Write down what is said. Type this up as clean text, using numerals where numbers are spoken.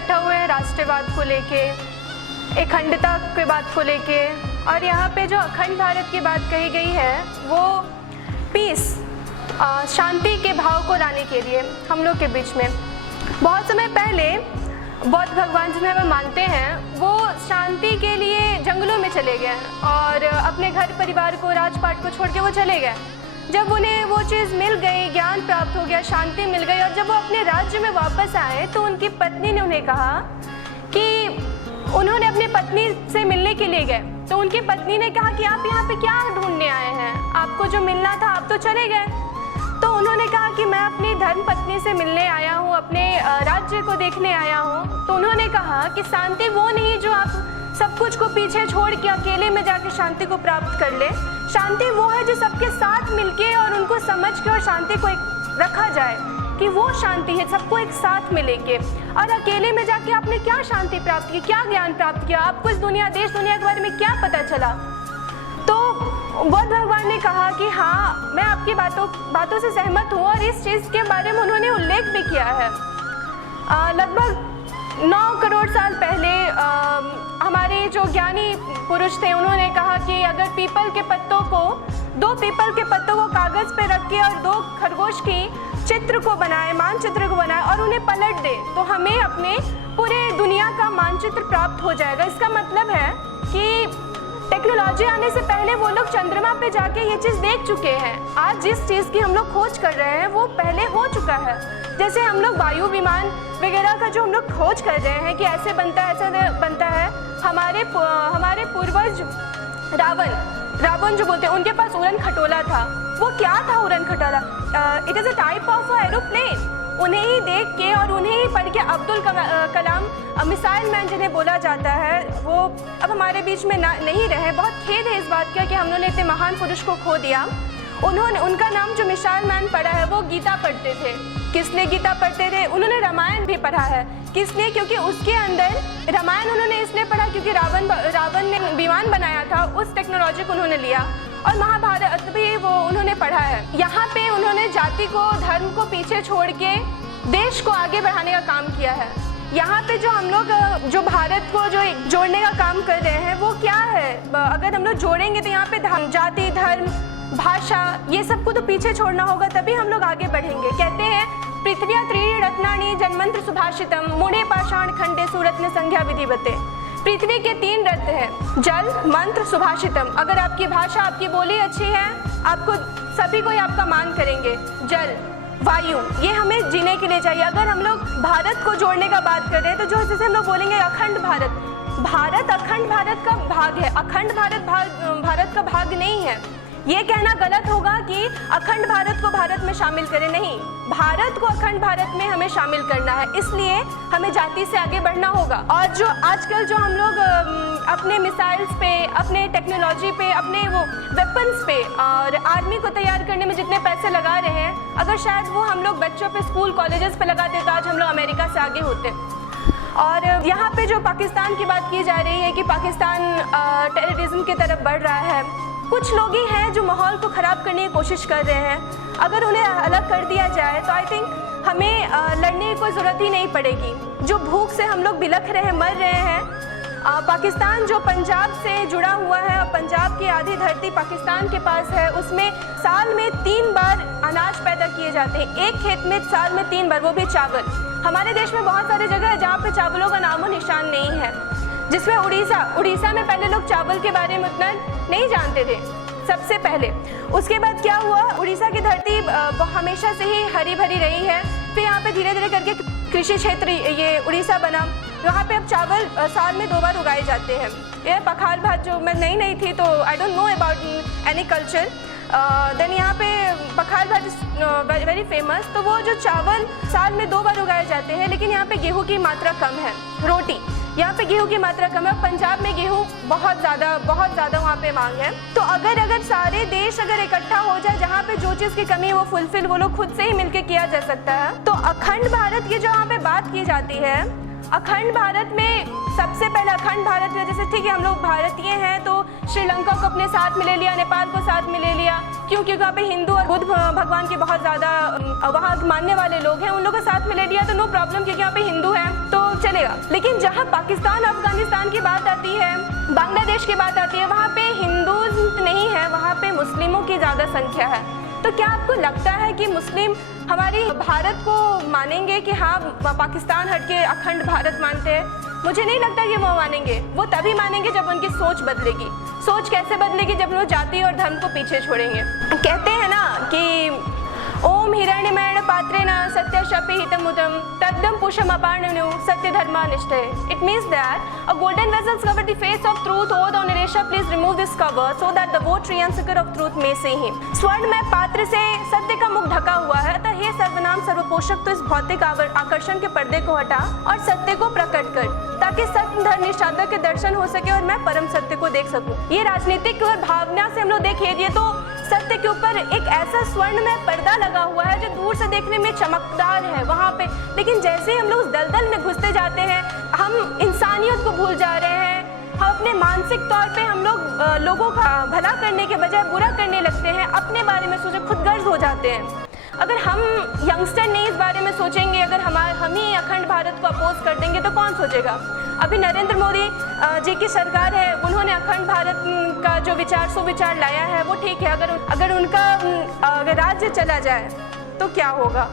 इकट्ठा हुए हैं राष्ट्रवाद को लेके, अखंडता के बात को लेके, और यहाँ पे जो अखंड भारत की बात कही गई है वो पीस, शांति के भाव को लाने के लिए हम लोग के बीच में। बहुत समय पहले बौद्ध भगवान जिन्हें हम मानते हैं वो शांति के लिए जंगलों में चले गए और अपने घर परिवार को, राजपाट को छोड़ के वो चले गए। जब उन्हें वो चीज़ मिल गई, ज्ञान प्राप्त हो गया, शांति मिल गई, और जब वो अपने राज्य में वापस आए तो उनकी पत्नी ने उन्हें कहा कि उन्होंने अपनी पत्नी से मिलने के लिए गए, तो उनकी पत्नी ने कहा कि आप यहाँ पे क्या ढूंढने आए हैं, आपको जो मिलना था आप तो चले गए। तो उन्होंने कहा कि मैं अपनी धर्म पत्नी से मिलने आया हूँ, अपने राज्य को देखने आया हूँ। तो उन्होंने कहा कि शांति वो नहीं जो आप सब कुछ को पीछे छोड़ के अकेले में जाके शांति को प्राप्त कर ले। शांति वो है जो सबके साथ मिलके और उनको समझ के और शांति को रखा जाए कि वो शांति है, सबको एक साथ में लेके। और अकेले में जाके आपने क्या शांति प्राप्त की, क्या ज्ञान प्राप्त किया, आपको इस दुनिया, देश दुनिया के बारे में क्या पता चला। तो बौद्ध भगवान ने कहा कि हाँ, मैं आपकी बातों से सहमत हूँ, और इस चीज़ के बारे में उन्होंने उल्लेख भी किया है। लगभग 9 करोड़ साल पहले हमारे जो ज्ञानी पुरुष थे उन्होंने कहा कि अगर दो पीपल के पत्तों को कागज़ पे रख के और 2 खरगोश की चित्र को बनाए, मानचित्र को बनाए और उन्हें पलट दे तो हमें अपने पूरे दुनिया का मानचित्र प्राप्त हो जाएगा। इसका मतलब है कि टेक्नोलॉजी आने से पहले वो लोग चंद्रमा पे जाके ये चीज़ देख चुके हैं। आज जिस चीज़ की हम लोग खोज कर रहे हैं वो पहले हो चुका है। जैसे हम लोग वायु विमान वगैरह का जो हम लोग खोज कर रहे हैं कि ऐसे बनता है, ऐसा बनता है, हमारे पूर्वज रावण जो बोलते हैं उनके पास उड़न खटोला था। वो क्या था उड़न खटोला? It is a type of aeroplane. उन्हें ही देख के और उन्हें ही पढ़ के अब्दुल कलाम मिसाइल मैन जिन्हें बोला जाता है वो अब हमारे बीच में नहीं रहे। बहुत खेद है इस बात का कि हम लोगों ने इतने महान पुरुष को खो दिया। उनका नाम जो मिसाइल मैन पढ़ा है वो गीता पढ़ते थे। किस लिए गीता पढ़ते थे? उन्होंने रामायण भी पढ़ा है। किस लिए? क्योंकि उसके अंदर रामायण उन्होंने इसलिए पढ़ा क्योंकि रावण ने विमान बनाया था, उस टेक्नोलॉजी को उन्होंने लिया। और महाभारत भी वो उन्होंने पढ़ा है। यहाँ पे उन्होंने जाति को, धर्म को पीछे छोड़ के देश को आगे बढ़ाने का काम किया है। यहाँ पे जो हम लोग जो भारत को जो जोड़ने का काम कर रहे हैं वो क्या है? अगर हम लोग जोड़ेंगे तो यहाँ पे जाति, धर्म, भाषा, ये सबको तो पीछे छोड़ना होगा, तभी हम लोग आगे बढ़ेंगे। कहते हैं पृथ्व्या त्रीणि रत्नानि जन्मंत्र सुभाषितम मूढ़े पाषाण खंडे सुरत्न संज्ञा विधिवते। पृथ्वी के 3 रत्न हैं, जल, मंत्र, सुभाषितम। अगर आपकी भाषा, आपकी बोली अच्छी है, आपको सभी कोई आपका मान करेंगे। जल, वायु, ये हमें जीने के लिए चाहिए। अगर हम लोग भारत को जोड़ने का बात कर रहे हैं तो जो जैसे हम लोग बोलेंगे अखंड भारत अखंड भारत का भाग है। अखंड भारत का भाग नहीं है। ये कहना गलत होगा कि अखंड भारत को भारत में शामिल करें, नहीं, भारत को अखंड भारत में हमें शामिल करना है। इसलिए हमें जाति से आगे बढ़ना होगा। और जो आजकल जो हम लोग अपने मिसाइल्स पे, अपने टेक्नोलॉजी पे, अपने वो वेपन्स पे और आर्मी को तैयार करने में जितने पैसे लगा रहे हैं, अगर शायद वो हम लोग बच्चों पे, स्कूल कॉलेजेस पे लगाते तो आज हम लोग अमेरिका से आगे होते। और यहाँ पे जो पाकिस्तान की बात की जा रही है कि पाकिस्तान टेररिज्म की तरफ बढ़ रहा है, कुछ लोग ही हैं जो माहौल को ख़राब करने की कोशिश कर रहे हैं। अगर उन्हें अलग कर दिया जाए तो आई थिंक हमें लड़ने की कोई ज़रूरत ही नहीं पड़ेगी। जो भूख से हम लोग बिलख रहे हैं, मर रहे हैं, पाकिस्तान जो पंजाब से जुड़ा हुआ है और पंजाब की आधी धरती पाकिस्तान के पास है, उसमें साल में 3 बार अनाज पैदा किए जाते हैं। एक खेत में साल में 3 बार, वो भी चावल। हमारे देश में बहुत सारी जगह है जहाँ पे चावलों का नामो निशान नहीं है, जिसमें उड़ीसा में पहले लोग चावल के बारे में उतना नहीं जानते थे सबसे पहले। उसके बाद क्या हुआ, उड़ीसा की धरती हमेशा से ही हरी भरी रही है। फिर यहाँ पे धीरे धीरे करके कृषि क्षेत्र ये उड़ीसा बना। यहाँ पे अब चावल साल में 2 बार उगाए जाते हैं। ये पखाल भात जो मैं नहीं थी तो I don't know about any culture. Then यहाँ पे पखाल भात इज वेरी फेमस। तो वो जो चावल साल में 2 बार उगाए जाते हैं, लेकिन यहाँ पे गेहूँ की मात्रा कम है। रोटी, यहाँ पे गेहूँ की मात्रा कम है। पंजाब में गेहूँ बहुत ज़्यादा वहाँ पे मांग है। तो अगर सारे देश अगर इकट्ठा हो जाए, जहाँ पे जो चीज़ की कमी है वो फुलफिल वो लोग खुद से ही मिलके किया जा सकता है। तो अखंड भारत की जो यहाँ पे बात की जाती है, अखंड भारत में सबसे पहले अखंड भारत में जैसे ठीक है हम लोग भारतीय हैं तो श्रीलंका को अपने साथ में ले लिया, नेपाल को साथ में ले लिया, क्योंकि वहाँ पे हिंदू और बुद्ध भगवान के बहुत ज़्यादा वहाँ मानने वाले लोग हैं, उन लोगों को साथ में ले लिया तो नो प्रॉब्लम, क्योंकि यहाँ पे हिंदू हैं तो चले। चलेगा। लेकिन जहाँ पाकिस्तान अफगानिस्तान की बात आती है, बांग्लादेश की बात आती है, वहाँ पे हिंदूज नहीं है, वहाँ पे मुस्लिमों की ज़्यादा संख्या है। तो क्या आपको लगता है कि मुस्लिम हमारी भारत को मानेंगे कि हाँ पाकिस्तान हट के अखंड भारत मानते हैं? मुझे नहीं लगता कि वो मानेंगे। वो तभी मानेंगे जब उनकी सोच बदलेगी। सोच कैसे बदलेगी? जब वो जाति और धर्म को पीछे छोड़ेंगे। कहते हैं ना कि ओम हिरण्यमय पात्रेण सत्य शपि हितमुदम तद्दम पुषम अपार्णनु सत्य धर्मानिष्ठे। It means that a golden vessels cover the face of truth. O the Naresha, please remove this cover so that the true seeker of truth may see him. स्वर्ण में पात्र से सत्य का मुख ढका हुआ है, अतः हे सर्वनाम सर्वपोषक तो इस भौतिक आकर्षण के पर्दे को हटा और सत्य को प्रकट कर, ताकि सत्य धर्म निष्ठाता के दर्शन हो सके और मैं परम सत्य को देख सकूं। ये राजनीतिक और भावना से हम लोग देखिए, ये तो सत्य के ऊपर एक ऐसा स्वर्ण में पर्दा लगा हुआ है जो दूर से देखने में चमकदार है वहाँ पे, लेकिन जैसे ही हम लोग उस दलदल में घुसते जाते हैं, हम इंसानियत को भूल जा रहे हैं। हम अपने मानसिक तौर पे हम लोग लोगों का भला करने के बजाय बुरा करने लगते हैं, अपने बारे में सोचे खुदगर्ज हो जाते हैं। अगर हम यंगस्टर नहीं इस बारे में सोचेंगे, अगर हम ही अखंड भारत को अपोज कर देंगे तो कौन सोचेगा? अभी नरेंद्र मोदी जी की सरकार है, उन्होंने अखंड भारत का जो सुविचार लाया है वो ठीक है। अगर उनका राज्य चला जाए तो क्या होगा?